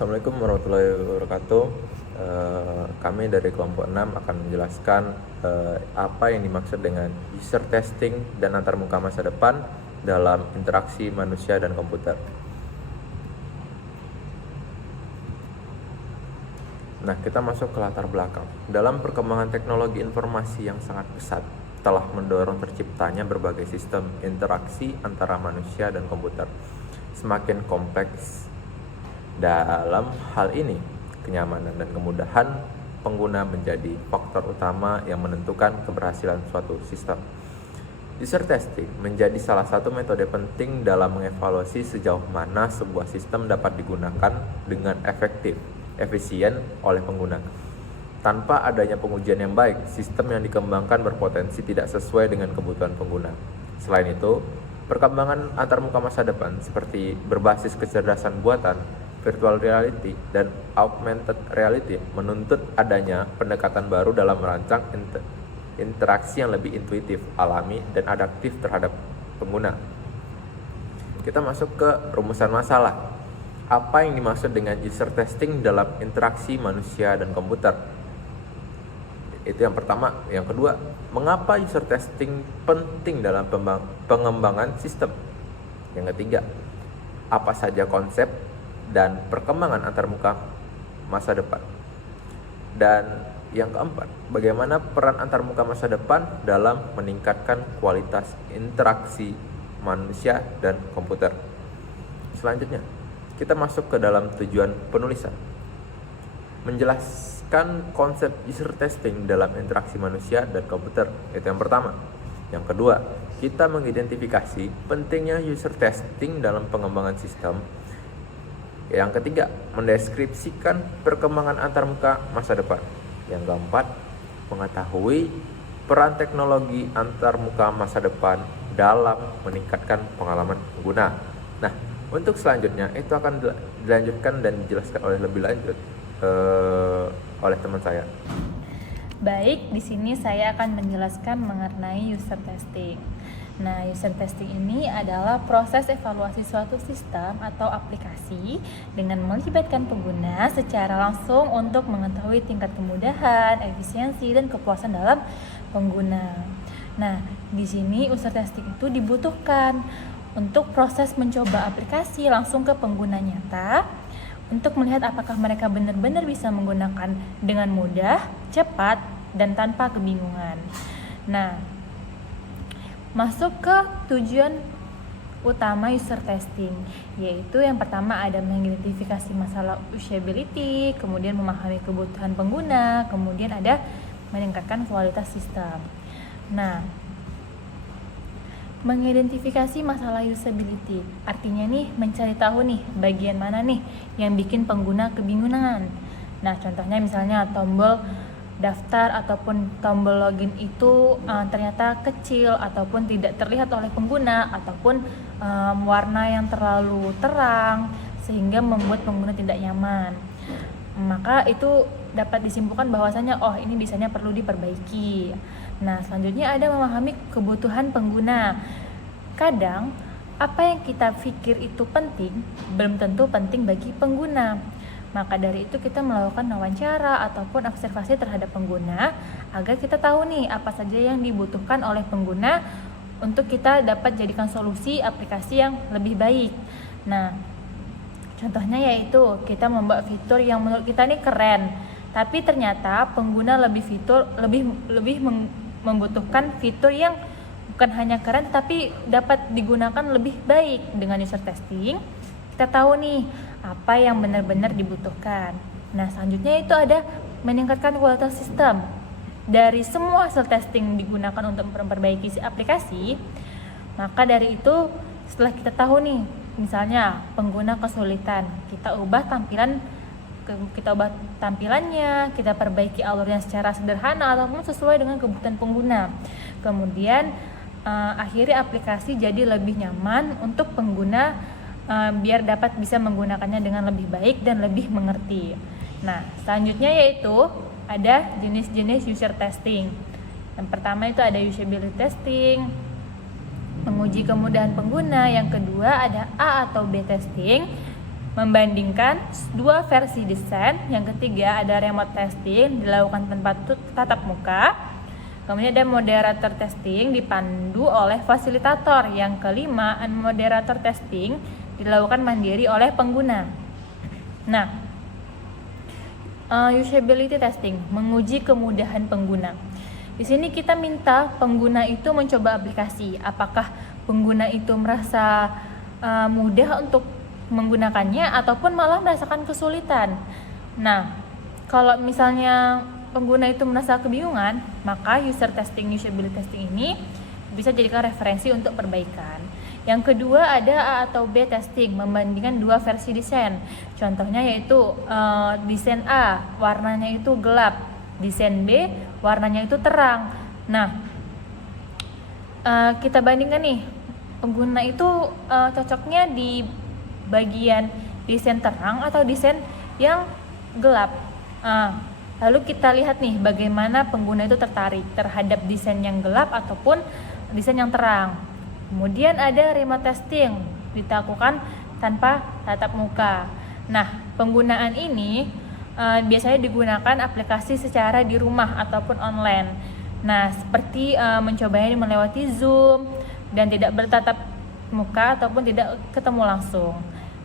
Assalamualaikum warahmatullahi wabarakatuh. Kami dari kelompok 6 akan menjelaskan apa yang dimaksud dengan user testing dan antarmuka masa depan dalam interaksi manusia dan komputer. Nah, kita masuk ke latar belakang. Dalam perkembangan teknologi informasi yang sangat pesat, telah mendorong terciptanya berbagai sistem interaksi antara manusia dan komputer. Semakin kompleks. Dalam hal ini, kenyamanan dan kemudahan pengguna menjadi faktor utama yang menentukan keberhasilan suatu sistem. User testing menjadi salah satu metode penting dalam mengevaluasi sejauh mana sebuah sistem dapat digunakan dengan efisien oleh pengguna. Tanpa adanya pengujian yang baik, sistem yang dikembangkan berpotensi tidak sesuai dengan kebutuhan pengguna. Selain itu, perkembangan antarmuka masa depan seperti berbasis kecerdasan buatan, virtual reality, dan augmented reality menuntut adanya pendekatan baru dalam merancang interaksi yang lebih intuitif, alami, dan adaptif terhadap pengguna. Kita masuk ke rumusan masalah. Apa yang dimaksud dengan user testing dalam interaksi manusia dan komputer? Itu yang pertama. Yang kedua, mengapa user testing penting dalam pengembangan sistem? Yang ketiga, apa saja konsep dan perkembangan antarmuka masa depan? Dan yang keempat, bagaimana peran antarmuka masa depan dalam meningkatkan kualitas interaksi manusia dan komputer? Selanjutnya, kita masuk ke dalam tujuan penulisan. Menjelaskan konsep user testing dalam interaksi manusia dan komputer, itu yang pertama. Yang kedua, kita mengidentifikasi pentingnya user testing dalam pengembangan sistem. Yang ketiga, mendeskripsikan perkembangan antarmuka masa depan. Yang keempat, mengetahui peran teknologi antarmuka masa depan dalam meningkatkan pengalaman pengguna. Nah, untuk selanjutnya itu akan dilanjutkan dan dijelaskan oleh lebih lanjut oleh teman saya. Baik, di sini saya akan menjelaskan mengenai user testing. Nah, user testing ini adalah proses evaluasi suatu sistem atau aplikasi dengan melibatkan pengguna secara langsung untuk mengetahui tingkat kemudahan, efisiensi, dan kepuasan dalam pengguna. Nah, di sini user testing itu dibutuhkan untuk proses mencoba aplikasi langsung ke pengguna nyata untuk melihat apakah mereka benar-benar bisa menggunakan dengan mudah, cepat, dan tanpa kebingungan. Nah, masuk ke tujuan utama user testing, yaitu yang pertama ada mengidentifikasi masalah usability, kemudian memahami kebutuhan pengguna, kemudian ada meningkatkan kualitas sistem. Nah, mengidentifikasi masalah usability artinya nih mencari tahu nih bagian mana nih yang bikin pengguna kebingungan. Nah, contohnya misalnya tombol daftar ataupun tombol login itu ternyata kecil ataupun tidak terlihat oleh pengguna, ataupun warna yang terlalu terang sehingga membuat pengguna tidak nyaman. Maka itu dapat disimpulkan bahwasanya ini bisanya perlu diperbaiki. Nah, selanjutnya ada memahami kebutuhan pengguna. Kadang apa yang kita pikir itu penting belum tentu penting bagi pengguna. Maka dari itu kita melakukan wawancara ataupun observasi terhadap pengguna agar kita tahu nih apa saja yang dibutuhkan oleh pengguna untuk kita dapat jadikan solusi aplikasi yang lebih baik. Nah, contohnya yaitu kita membuat fitur yang menurut kita nih keren. Tapi ternyata pengguna membutuhkan fitur yang bukan hanya keren tetapi dapat digunakan lebih baik. Dengan user testing, kita tahu nih apa yang benar-benar dibutuhkan. Nah, selanjutnya itu ada meningkatkan kualitas sistem. Dari semua hasil testing digunakan untuk memperbaiki si aplikasi, maka dari itu setelah kita tahu nih, misalnya pengguna kesulitan, kita ubah tampilannya, kita perbaiki alurnya secara sederhana ataupun sesuai dengan kebutuhan pengguna. Kemudian akhirnya aplikasi jadi lebih nyaman untuk pengguna, biar dapat bisa menggunakannya dengan lebih baik dan lebih mengerti. Nah, selanjutnya yaitu ada jenis-jenis user testing. Yang pertama itu ada usability testing, menguji kemudahan pengguna. Yang kedua ada A atau B testing, membandingkan dua versi desain. Yang ketiga ada remote testing, dilakukan tanpa tatap muka. Kemudian ada moderator testing, dipandu oleh fasilitator. Yang kelima, unmoderator testing, dilakukan mandiri oleh pengguna. Nah, usability testing, menguji kemudahan pengguna. Di sini kita minta pengguna itu mencoba aplikasi. Apakah pengguna itu merasa mudah untuk menggunakannya ataupun malah merasakan kesulitan. Nah, kalau misalnya pengguna itu merasa kebingungan, maka user testing, usability testing ini bisa jadikan referensi untuk perbaikan. Yang kedua ada A atau B testing, membandingkan dua versi desain. Contohnya yaitu desain A, warnanya itu gelap, desain B, warnanya itu terang. Nah, kita bandingkan nih, pengguna itu cocoknya di bagian desain terang atau desain yang gelap. Lalu kita lihat nih bagaimana pengguna itu tertarik terhadap desain yang gelap ataupun desain yang terang. Kemudian ada remote testing, dilakukan tanpa tatap muka. Nah, penggunaan ini biasanya digunakan aplikasi secara di rumah ataupun online. Nah, seperti mencobanya melewati Zoom dan tidak bertatap muka ataupun tidak ketemu langsung.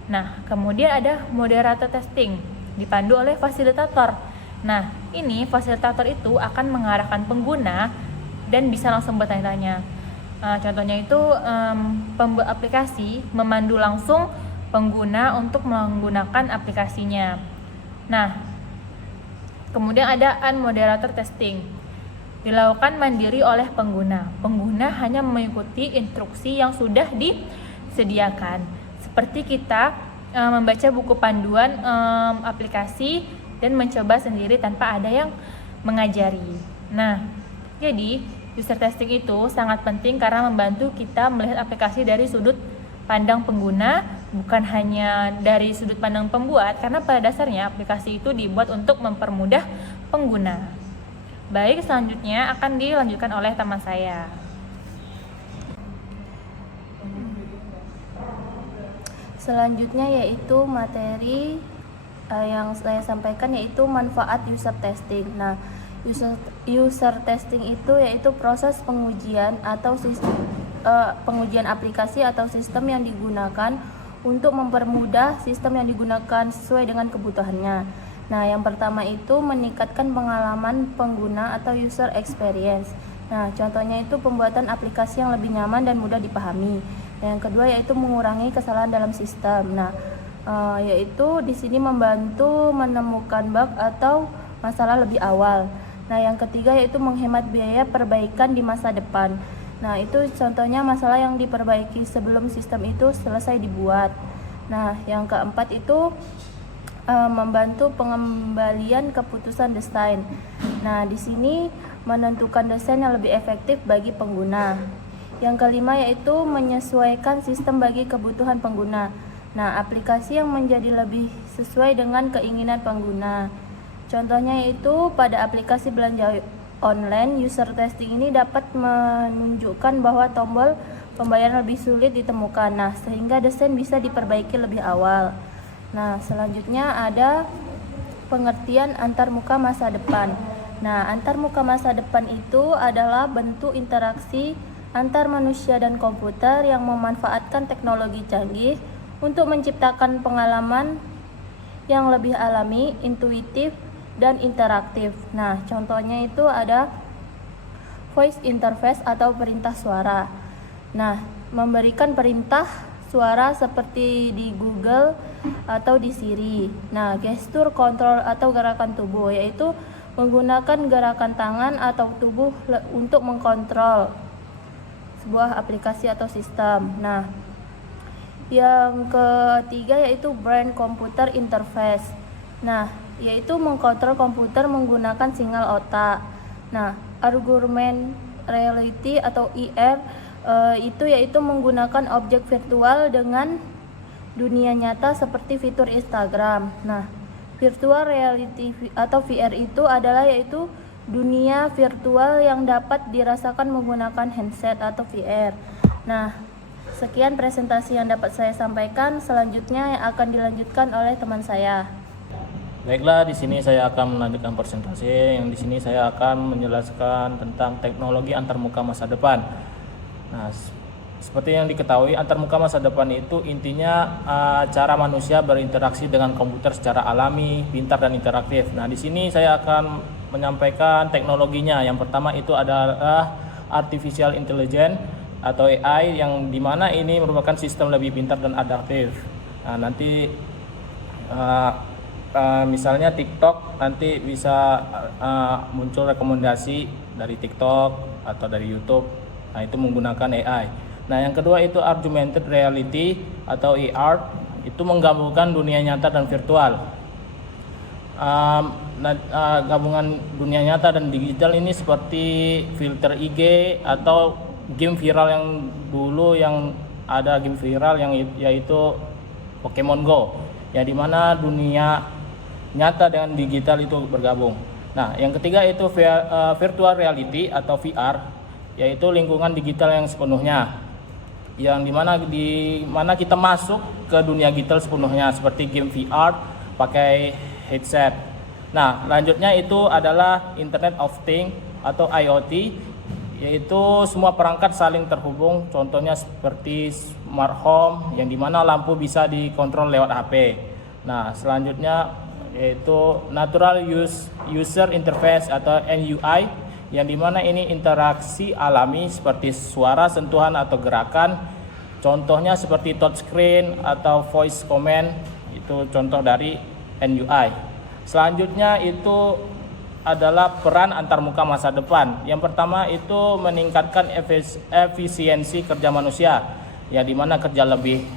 Nah, kemudian ada moderator testing, dipandu oleh fasilitator. Nah, ini fasilitator itu akan mengarahkan pengguna dan bisa langsung bertanya-tanya. Contohnya itu pembuat aplikasi memandu langsung pengguna untuk menggunakan aplikasinya. Nah, kemudian ada unmoderator testing, dilakukan mandiri oleh pengguna. Pengguna hanya mengikuti instruksi yang sudah disediakan. Seperti kita membaca buku panduan aplikasi dan mencoba sendiri tanpa ada yang mengajari. Nah, jadi user testing itu sangat penting karena membantu kita melihat aplikasi dari sudut pandang pengguna, bukan hanya dari sudut pandang pembuat, karena pada dasarnya aplikasi itu dibuat untuk mempermudah pengguna. Baik, selanjutnya akan dilanjutkan oleh teman saya. Selanjutnya yaitu materi yang saya sampaikan yaitu manfaat user testing. Nah, user testing itu yaitu proses pengujian atau pengujian aplikasi atau sistem yang digunakan untuk mempermudah sistem yang digunakan sesuai dengan kebutuhannya. Nah, yang pertama itu meningkatkan pengalaman pengguna atau user experience. Nah, contohnya itu pembuatan aplikasi yang lebih nyaman dan mudah dipahami. Yang kedua yaitu mengurangi kesalahan dalam sistem. Nah, yaitu di sini membantu menemukan bug atau masalah lebih awal. Nah, yang ketiga yaitu menghemat biaya perbaikan di masa depan. Nah, itu contohnya masalah yang diperbaiki sebelum sistem itu selesai dibuat. Nah, yang keempat itu membantu pengembalian keputusan desain. Nah, di sini menentukan desain yang lebih efektif bagi pengguna. Yang kelima yaitu menyesuaikan sistem bagi kebutuhan pengguna. Nah, aplikasi yang menjadi lebih sesuai dengan keinginan pengguna. Contohnya yaitu pada aplikasi belanja online, user testing ini dapat menunjukkan bahwa tombol pembayaran lebih sulit ditemukan. Nah, sehingga desain bisa diperbaiki lebih awal. Nah, selanjutnya ada pengertian antarmuka masa depan. Nah, antarmuka masa depan itu adalah bentuk interaksi antar manusia dan komputer yang memanfaatkan teknologi canggih untuk menciptakan pengalaman yang lebih alami, intuitif, dan interaktif. Nah, contohnya itu ada voice interface atau perintah suara. Nah, memberikan perintah suara seperti di Google atau di Siri. Nah, gestur kontrol atau gerakan tubuh yaitu menggunakan gerakan tangan atau tubuh untuk mengkontrol sebuah aplikasi atau sistem. Nah, yang ketiga yaitu brain computer interface. Nah, yaitu mengkontrol komputer menggunakan sinyal otak. Nah, augmented reality atau IR itu yaitu menggunakan objek virtual dengan dunia nyata seperti fitur Instagram. Nah, virtual reality atau VR itu adalah yaitu dunia virtual yang dapat dirasakan menggunakan headset atau VR. Nah, sekian presentasi yang dapat saya sampaikan. Selanjutnya yang akan dilanjutkan oleh teman saya. Baiklah, di sini saya akan melanjutkan presentasi. Yang di sini saya akan menjelaskan tentang teknologi antarmuka masa depan. Nah, seperti yang diketahui, antarmuka masa depan itu intinya cara manusia berinteraksi dengan komputer secara alami, pintar dan interaktif. Nah, di sini saya akan menyampaikan teknologinya. Yang pertama itu adalah artificial intelligence atau AI, yang dimana ini merupakan sistem lebih pintar dan adaptif. Nah, nanti misalnya TikTok nanti bisa muncul rekomendasi dari TikTok atau dari YouTube. Nah, itu menggunakan AI. Nah, yang kedua itu augmented reality atau AR, itu menggabungkan dunia nyata dan virtual. Gabungan dunia nyata dan digital ini seperti filter IG atau game viral yang dulu, yang ada game viral yang yaitu Pokemon Go, ya dimana dunia nyata dengan digital itu bergabung. Nah, yang ketiga itu virtual reality atau VR, yaitu lingkungan digital yang sepenuhnya, yang dimana kita masuk ke dunia digital sepenuhnya seperti game VR pakai headset. Nah, lanjutnya itu adalah Internet of Things atau IoT, yaitu semua perangkat saling terhubung, contohnya seperti smart home yang dimana lampu bisa dikontrol lewat HP. Nah, selanjutnya yaitu Natural User Interface atau NUI, yang dimana ini interaksi alami seperti suara, sentuhan atau gerakan, contohnya seperti touchscreen atau voice command, itu contoh dari NUI. Selanjutnya itu adalah peran antarmuka masa depan. Yang pertama itu meningkatkan efisiensi kerja manusia, ya dimana kerja lebih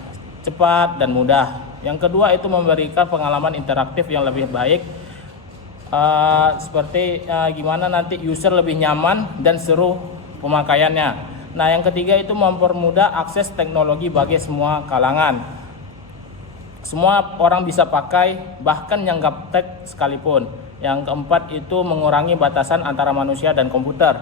cepat dan mudah. Yang kedua itu memberikan pengalaman interaktif yang lebih baik, seperti gimana nanti user lebih nyaman dan seru pemakaiannya. Nah, yang ketiga itu mempermudah akses teknologi bagi semua kalangan. Semua orang bisa pakai, bahkan yang gaptek sekalipun. Yang keempat itu mengurangi batasan antara manusia dan komputer,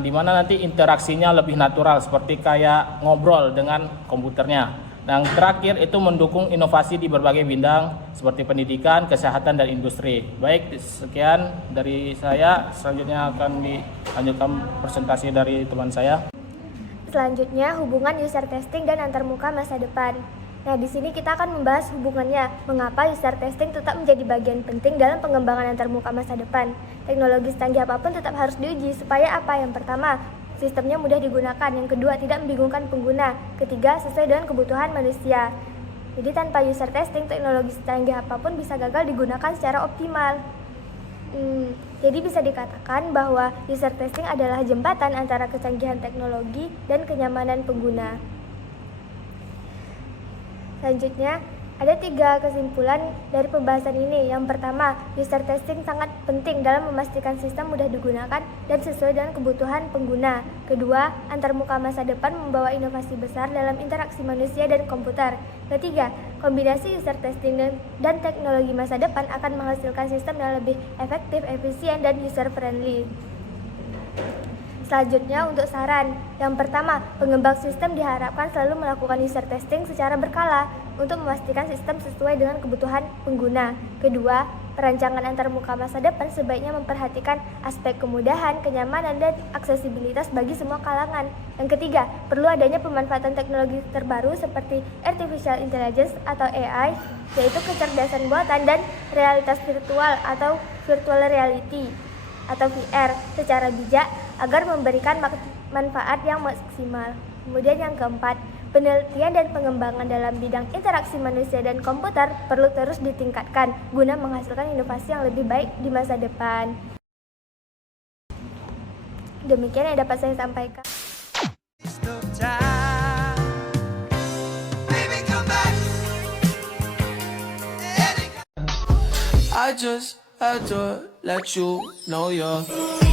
di mana nanti interaksinya lebih natural seperti kayak ngobrol dengan komputernya. Yang terakhir itu mendukung inovasi di berbagai bidang seperti pendidikan, kesehatan, dan industri. Baik, sekian dari saya. Selanjutnya akan dilanjutkan presentasi dari teman saya. Selanjutnya, hubungan user testing dan antarmuka masa depan. Nah, di sini kita akan membahas hubungannya, mengapa user testing tetap menjadi bagian penting dalam pengembangan antarmuka masa depan. Teknologi secanggih apapun tetap harus diuji supaya apa? Yang pertama, sistemnya mudah digunakan. Yang kedua, tidak membingungkan pengguna. Ketiga, sesuai dengan kebutuhan manusia. Jadi tanpa user testing, teknologi secanggih apapun bisa gagal digunakan secara optimal. Jadi bisa dikatakan bahwa user testing adalah jembatan antara kecanggihan teknologi dan kenyamanan pengguna. Selanjutnya, ada 3 kesimpulan dari pembahasan ini. Yang pertama, user testing sangat penting dalam memastikan sistem mudah digunakan dan sesuai dengan kebutuhan pengguna. Kedua, antarmuka masa depan membawa inovasi besar dalam interaksi manusia dan komputer. Ketiga, kombinasi user testing dan teknologi masa depan akan menghasilkan sistem yang lebih efektif, efisien, dan user-friendly. Selanjutnya untuk saran. Yang pertama, pengembang sistem diharapkan selalu melakukan user testing secara berkala untuk memastikan sistem sesuai dengan kebutuhan pengguna. Kedua, Perancangan antarmuka masa depan sebaiknya memperhatikan aspek kemudahan, kenyamanan, dan aksesibilitas bagi semua kalangan. Yang ketiga, perlu adanya pemanfaatan teknologi terbaru seperti Artificial Intelligence atau AI, yaitu kecerdasan buatan dan realitas virtual atau virtual reality atau VR secara bijak agar memberikan manfaat yang maksimal. Kemudian yang keempat, penelitian dan pengembangan dalam bidang interaksi manusia dan komputer perlu terus ditingkatkan guna menghasilkan inovasi yang lebih baik di masa depan. Demikian yang dapat saya sampaikan. I just had to let you know you're